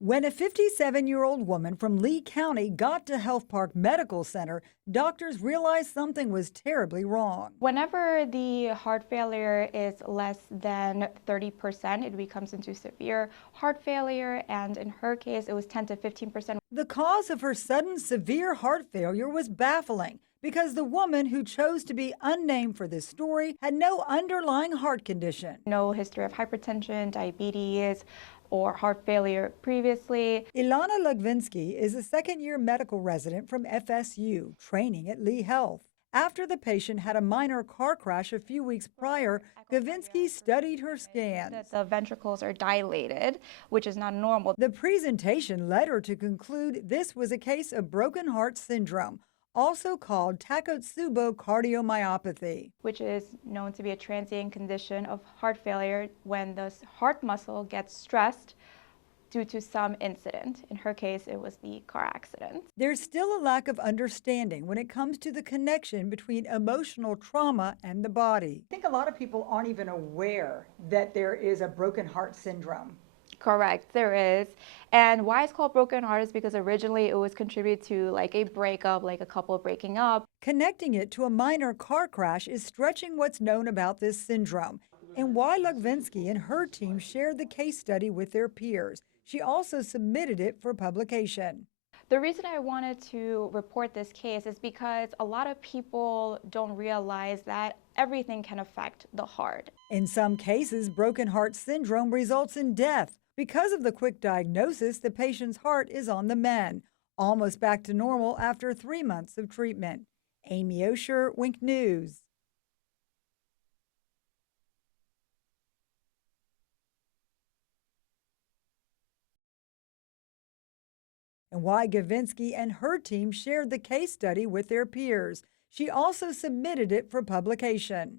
When a 57-year-old woman from Lee County got to Health Park Medical Center, doctors realized something was terribly wrong. Whenever the heart failure is less than 30%, it becomes into severe heart failure, and in her case, it was 10 to 15%. The cause of her sudden severe heart failure was baffling because the woman who chose to be unnamed for this story had no underlying heart condition. No history of hypertension, diabetes, or heart failure previously. Ilana Lugvinsky is a second-year medical resident from FSU, training at Lee Health. After the patient had a minor car crash a few weeks prior, Gavinsky studied her scans. The ventricles are dilated, which is not normal. The presentation led her to conclude this was a case of broken heart syndrome, also called Takotsubo cardiomyopathy. Which is known to be a transient condition of heart failure when the heart muscle gets stressed due to some incident. In her case, it was the car accident. There's still a lack of understanding when it comes to the connection between emotional trauma and the body. I think a lot of people aren't even aware that there is a broken heart syndrome. Correct, there is. And why it's called broken heart is because originally it was contributed to like a breakup, like a couple breaking up. Connecting it to a minor car crash is stretching what's known about this syndrome and why Lugvinsky and her team shared the case study with their peers. She also submitted it for publication. The reason I wanted to report this case is because a lot of people don't realize that everything can affect the heart. In some cases, broken heart syndrome results in death. Because of the quick diagnosis, the patient's heart is on the mend, almost back to normal after 3 months of treatment. Amy Osher, Wink News. And why Gavinsky and her team shared the case study with their peers. She also submitted it for publication.